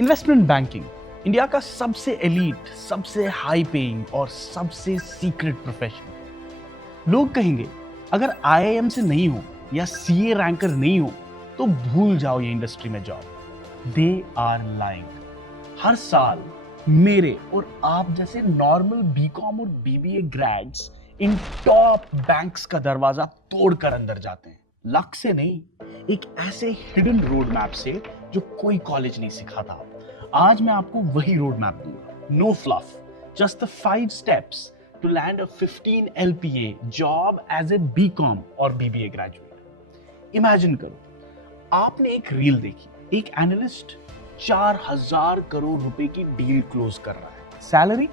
Investment banking India का सबसे elite, सबसे हाई पेइंग और सबसे सीक्रेट प्रोफेशन। लोग कहेंगे अगर आईआईएम से नहीं हो या सीए रैंकर नहीं हो तो भूल जाओ ये इंडस्ट्री में जॉब। They are lying. हर साल मेरे और आप जैसे नॉर्मल बीकॉम और BBA grads in top banks का दरवाजा तोड़कर अंदर जाते हैं। लक से नहीं, एक ऐसे हिडन रोड मैप से जो कोई कॉलेज नहीं सिखाता। आज मैं आपको वही रोड मैप दूंगा। No fluff, just the 5 steps to land a 15 LPA job as a BCom और बीबीए ग्रेजुएट। इमेजिन करो, आपने एक रील देखी, एक एनालिस्ट 4000 करोड़ रुपए की डील क्लोज कर रहा है, सैलरी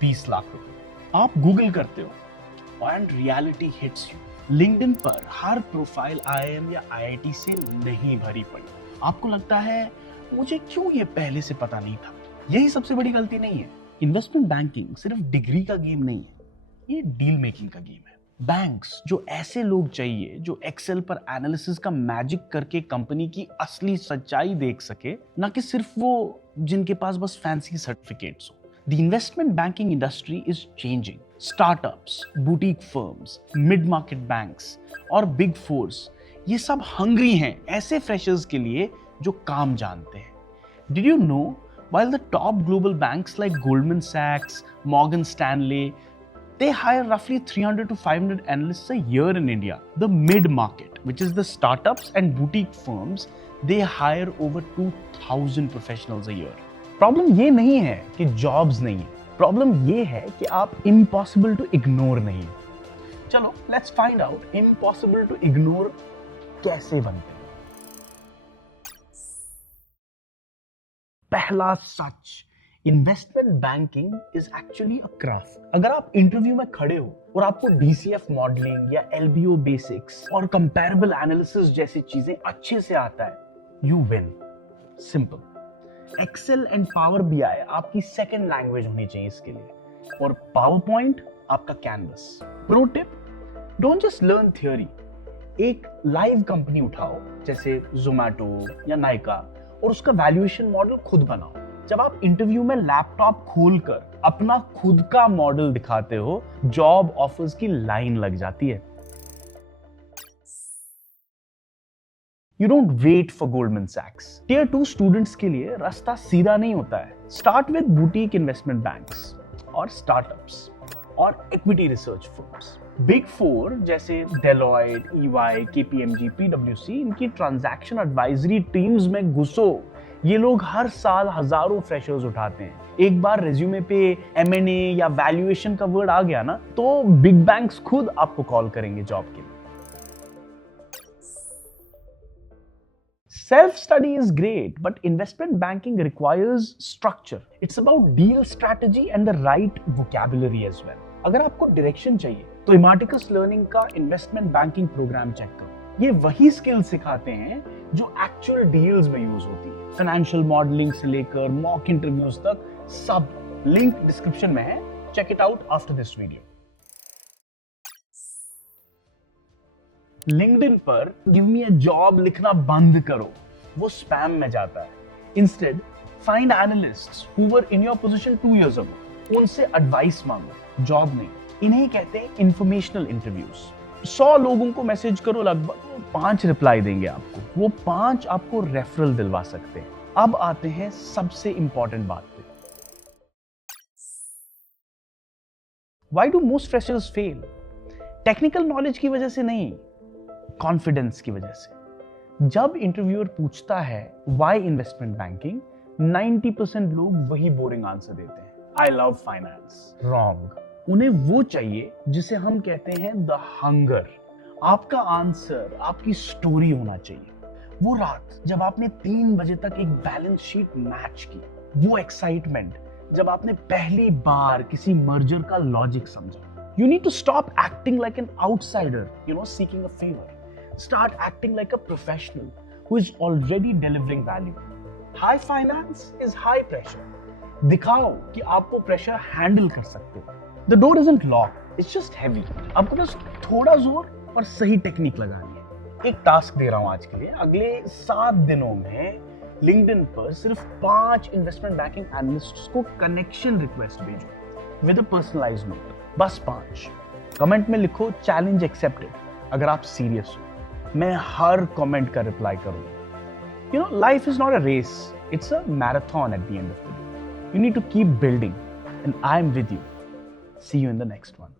20 लाख रुपए। आप गूगल करते हो and reality hits you. LinkedIn पर हर प्रोफाइल आईआईएम या आईआईटी से नहीं भरी पड़ी। आपको लगता है मुझे क्यों ये पहले से पता नहीं था। यही सबसे बड़ी गलती नहीं है। इन्वेस्टमेंट बैंकिंग सिर्फ डिग्री का गेम नहीं है, ये डील मेकिंग का गेम है। बैंक्स जो ऐसे लोग चाहिए जो एक्सेल पर एनालिसिस का मैजिक करके कंपनी की असली सच्चाई देख सके, ना कि सिर्फ वो जिनके पास बस फैंसी सर्टिफिकेट्स हो। The investment banking industry is changing. Startups, boutique firms, mid-market banks और big fours, ये सब hungry हैं ऐसे freshers के लिए जो काम जानते हैं। Did you know, while the top global banks like Goldman Sachs, Morgan Stanley, they hire roughly 300 to 500 analysts a year in India. The mid-market, which is the startups and boutique firms, they hire over 2,000 professionals a year. Problem ये नहीं है कि jobs नहीं है, problem ये है कि आप इम्पॉसिबल टू इग्नोर नहीं है। चलो let's find out impossible to ignore कैसे बनते हैं। पहला सच, investment banking is actually a craft. अगर आप इंटरव्यू में खड़े हो और आपको डीसीएफ मॉडलिंग या एलबीओ बेसिक्स और कंपैरेबल एनालिसिस जैसी चीजें अच्छे से आता है, you win. Simple. Excel and Power BI आपकी सेकंड लैंग्वेज होनी चाहिए इसके लिए, और पावर पॉइंट आपका canvas. Pro tip, don't just learn theory. एक लाइव कंपनी उठाओ जैसे जोमैटो या नाइका और उसका वैल्यूएशन मॉडल खुद बनाओ। जब आप इंटरव्यू में लैपटॉप खोलकर अपना खुद का मॉडल दिखाते हो, जॉब ऑफर्स की लाइन लग जाती है। You don't wait for Goldman Sachs. Tier 2 students के लिए रास्ता सीधा नहीं होता है। Start with boutique investment banks और startups और equity research firms. Big Four जैसे Deloitte, EY, KPMG, PwC, इनकी transaction advisory teams में घुसो। ये लोग हर साल हजारों फ्रेशर्स उठाते हैं। एक बार रेज्यूमे पे M&A या वैल्यूएशन का वर्ड आ गया ना, तो बिग बैंक्स खुद आपको कॉल करेंगे जॉब के लिए। Self-study is great, but investment banking requires structure. It's about deal strategy and the right vocabulary as well. अगर आपको डायरेक्शन चाहिए तो इमार्टिकस लर्निंग का इन्वेस्टमेंट बैंकिंग प्रोग्राम चेक करो। ये वही स्किल सिखाते हैं जो एक्चुअल डील्स में यूज होती है। फाइनेंशियल मॉडलिंग से लेकर मॉक इंटरव्यूज तक सब। लिंक डिस्क्रिप्शन में है, check it out after this video. LinkedIn पर गिव मी अ जॉब लिखना बंद करो, वो स्पैम में जाता है। Instead find analysts who were in your position 2 years ago, उनसे एडवाइस मांगो, जॉब नहीं। इन्हें कहते हैं इंफॉर्मेशनल इंटरव्यूज। 100 लोगों को मैसेज करो, लगभग 5 रिप्लाई देंगे आपको। वो 5 आपको रेफरल दिलवा सकते हैं। अब आते हैं सबसे इंपॉर्टेंट बात पे। Why do most freshers fail? Technical knowledge की वजह से नहीं, कॉन्फिडेंस की वजह से। जब इंटरव्यूअर पूछता है व्हाई इन्वेस्टमेंट बैंकिंग, 90% लोग वही बोरिंग आंसर देते हैं, आई लव फाइनेंस। रॉन्ग। उन्हें वो चाहिए जिसे हम कहते हैं द हंगर। आपका आंसर आपकी स्टोरी होना चाहिए। वो रात जब आपने 3 बजे तक एक बैलेंस शीट मैच की, वो एक्साइटमेंट जब आपने पहली बार किसी मर्जर का लॉजिक समझा। You need to stop acting like an outsider, seeking a favor. Start acting like a professional who is already delivering value. High finance is high pressure. दिखाओ कि आपको प्रेशर हैंडल कर सकते हो। The door isn't locked, it's just heavy. आपको बस थोड़ा जोर और सही टेक्निक लगानी है। एक टास्क दे रहा हूं आज के लिए। अगले 7 दिनों में लिंक्डइन पर सिर्फ 5 इन्वेस्टमेंट बैंकिंग एनालिस्ट्स को कनेक्शन रिक्वेस्ट भेजो विद अ पर्सनलाइज्ड नोट, बस 5। कमेंट में लिखो चैलेंज एक्सेप्टेड अगर आप सीरियस हो। मैं हर कमेंट का रिप्लाई करूंगा। You know, life is not a race, it's a marathon at the end of the day. You need to keep building, and I am with you. See you in the next one.